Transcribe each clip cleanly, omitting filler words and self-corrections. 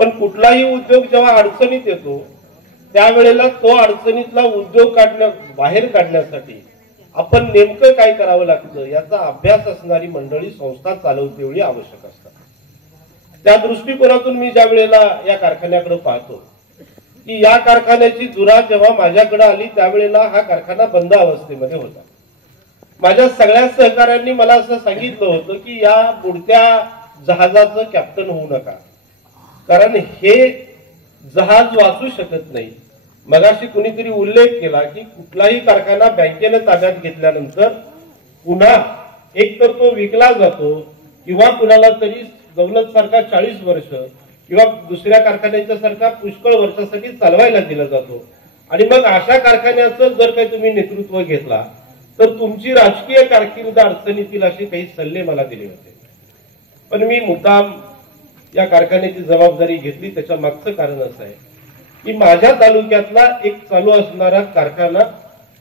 पण कुठलाही उद्योग जेव्हा अडचणीत येतो त्यावेळेला तो अडचणीतला उद्योग बाहेर काढण्यासाठी आपण नेमकं काय करावं लागतं याचा अभ्यास असणारी मंडळी संस्था चालवते वेळी आवश्यक असतात। त्या दृष्टिकोनातून मी ज्या वेळेला या कारखान्याकडे पाहतो की या कारखान्याची जुरा जेव्हा माझ्याकडे आली त्यावेळेला हा कारखाना बंद अवस्थेमध्ये होता। माझ्या सगळ्या सहकाऱ्यांनी मला असं सांगितलं होतं की या बुडत्या जहाजाचं कॅप्टन होऊ नका, कारण हे जहाज वाचू शकत नाही। मगाशी कुणीतरी उल्लेख केला की कुठलाही कारखाना बँकेने ताब्यात घेतल्यानंतर पुन्हा एकतर तो विकला जातो किंवा कुणाला तरी दौलत सारखा 40 वर्ष किंवा दुसऱ्या कारखान्याच्या सारखा पुष्कळ वर्षासाठी चालवायला दिला जातो। आणि मग अशा कारखान्याचं जर काही तुम्ही नेतृत्व घेतला तर तुमची राजकीय कारकीर्द अडचणीतील असे काही सल्ले मला दिले होते। पण मी मुद्दाम या कारखान्याची जबाबदारी घेतली। त्याच्या मागचं कारण असं आहे की माझ्या तालुक्यातला एक चालू असणारा कारखाना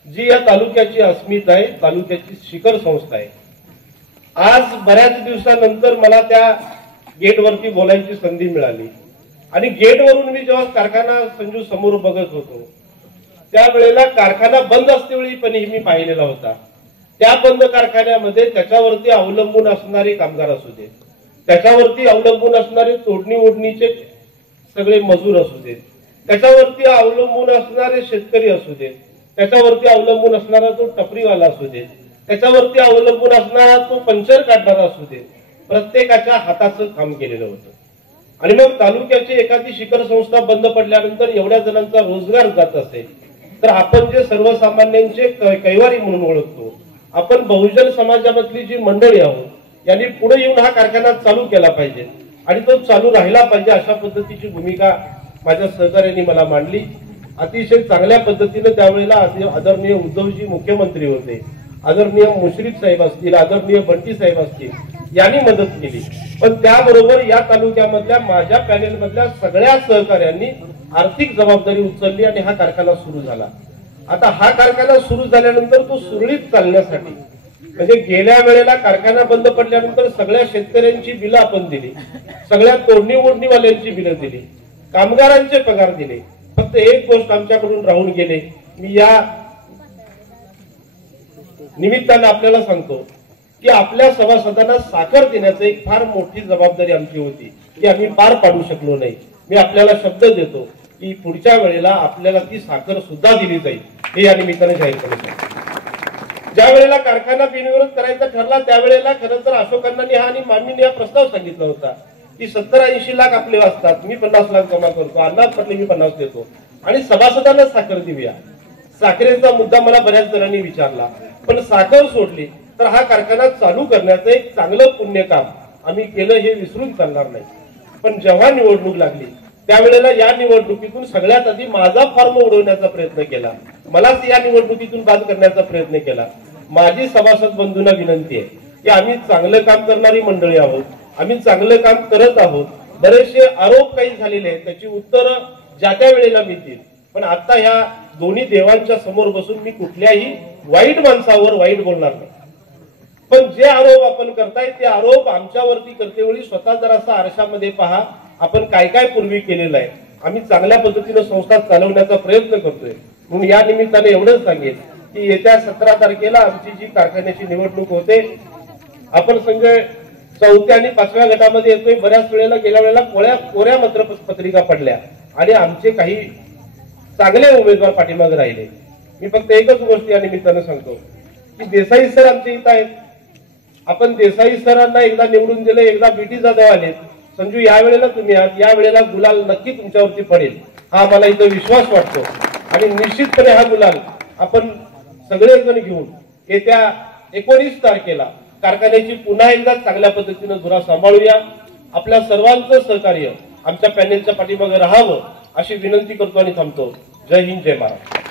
जी या तालुक्याची अस्मिता आहे, तालुक्याची शिखर संस्था आहे। आज बऱ्याच दिवसानंतर मला त्या गेटवरती बोलायची संधी मिळाली आणि गेटवरून मी जेव्हा कारखाना संजू समोर बघत होतो त्यावेळेला कारखाना बंद असतेवेळी पण मी पाहिलेला होता। त्या बंद कारखान्यामध्ये त्याच्यावरती अवलंबून असणारे कामगार असू देत, त्याच्यावरती अवलंबून असणारे तोडणी ओढणीचे सगळे मजूर असू देत, त्याच्यावरती अवलंबून असणारे शेतकरी असू देत, त्याच्यावरती अवलंबून असणारा तो टपरीवाला असू देत, त्याच्यावरती अवलंबून असणारा तो पंचर काढणारा असू देत, प्रत्येकाच्या हाताचं काम केलेलं होतं। आणि मग तालुक्याची एखादी शिखर संस्था बंद पडल्यानंतर एवढ्या जणांचा रोजगार जात असेल तर आपण जे सर्वसामान्यांचे कैवारी म्हणून ओळखतो, आपण बहुजन समाजामधली जी मंडळी आहोत यांनी पुढे येऊन हा कारखाना चालू केला पाहिजे आणि तो चालू राहिला पाहिजे अशा पद्धतीची भूमिका माझ्या सहकार्यांनी मला मांडली। अतिशय चांगल्या पद्धतीने त्यावेळेला आदरणीय उद्धवजी मुख्यमंत्री होते, आदरणीय मुश्रीफ साहेब असतील, आदरणीय बंटी साहेब असतील, यांनी मदत केली। पण त्याबरोबर या तालुक्यामधल्या माझ्या पॅनेल मधल्या सगळ्या सहकार्यांनी आर्थिक जबाबदारी उचलली आणि हा कारखाना सुरू झाला। आता हा कारखाना सुरू झाल्यानंतर तो सुरळीत चालण्यासाठी म्हणजे गेल्या वेळेला कारखाना बंद पडल्यानंतर सगळ्या शेतकऱ्यांची बिलं आपण दिली, सगळ्या तोडणी ओढणीवाल्यांची बिलं दिली, कामगारांचे पगार दिले। फक्त एक गोष्ट आमच्याकडून राहून गेले, मी या निमित्ताने आपल्याला सांगतो की आपल्या सभासदांना साखर देण्याची एक फार मोठी जबाबदारी आमची होती की आम्ही पार पाडू शकलो नाही। मी आपल्याला शब्द देतो की पुढच्या वेळेला आपल्याला ती साखर सुद्धा दिली जाईल, हे या निमित्ताने जाहीर करतो। ज्या वेळेला कारखाना बिनविरोध करायचा ठरला त्यावेळेला खरं तर अशोक अण्णांनी आणि मामींनी हा प्रस्ताव सांगितला होता की 70-80 लाख आपले असतात, मी 50 लाख जमा करतो, अण्णाच म्हटले मी 50 देतो आणि सभासदांना साखर देऊया। साखरेचा मुद्दा मला बऱ्याच जणांनी विचारला, पण साखर सोडली तर हा कारखाना चालू करण्याचं एक चांगलं पुण्य काम आम्ही केलं हे विसरून चालणार नाही। पण जेव्हा निवडणूक लागली त्यावेळेला या निवडणुकीतून सगळ्यात आधी माझा फॉर्म उडवण्याचा प्रयत्न केला, मलाच या निवडणुकीतून बाद करण्याचा प्रयत्न केला। माझी सभासद बंधूंना विनंती आहे की आम्ही चांगलं काम करणारी मंडळी आहोत, आम्ही चांगलं काम करत आहोत। बरेचसे आरोप काही झालेले आहेत त्याची उत्तरं ज्या त्या वेळेला मिळतील, पण आता ह्या दोन्ही देवांच्या समोर बसून मी कुठल्याही वाईट माणसावर वाईट बोलणार नाही। पण जे आरोप आपण करताय ते आरोप आमच्यावरती करतेवेळी स्वतः जरासा आरशामध्ये पहा, आपण काय काय पूर्वी केलेलं आहे, आम्ही चांगल्या पद्धतीने संस्था चालवण्याचा प्रयत्न करतोय। म्हणून या निमित्ताने एवढंच सांगेन की येत्या 17 तारखेला आमची जी कारखान्याची निवडणूक होते, आपण संजय 4थ्या आणि 5व्या गटामध्ये येतोय। बऱ्याच वेळेला गेल्या वेळेला कोऱ्या पत्रिका पडल्या आणि आमचे काही चांगले उमेदवार पाठीमागे राहिले। मी फक्त एकच गोष्ट या निमित्ताने सांगतो की देसाई सर आमच्या इथं आहेत, आपण देसाई सरांना एकदा निवडून दिले, एकदा बीटी जाधव आले, संजू या वेळेला तुम्ही आहात, या वेळेला गुलाल नक्की तुमच्यावरती पडेल हा मला इथं विश्वास वाटतो। आणि निश्चितपणे हा गुलाल आपण सगळेजण घेऊन येत्या 19 तारखेला कारखान्याची पुन्हा एकदा चांगल्या पद्धतीने धुरा सांभाळूया। आपल्या सर्वांचं सहकार्य आमच्या पॅनेलच्या पाठीमागे राहावं अशी विनंती करतो आणि थांबतो। जय हिंद, जय महाराष्ट्र।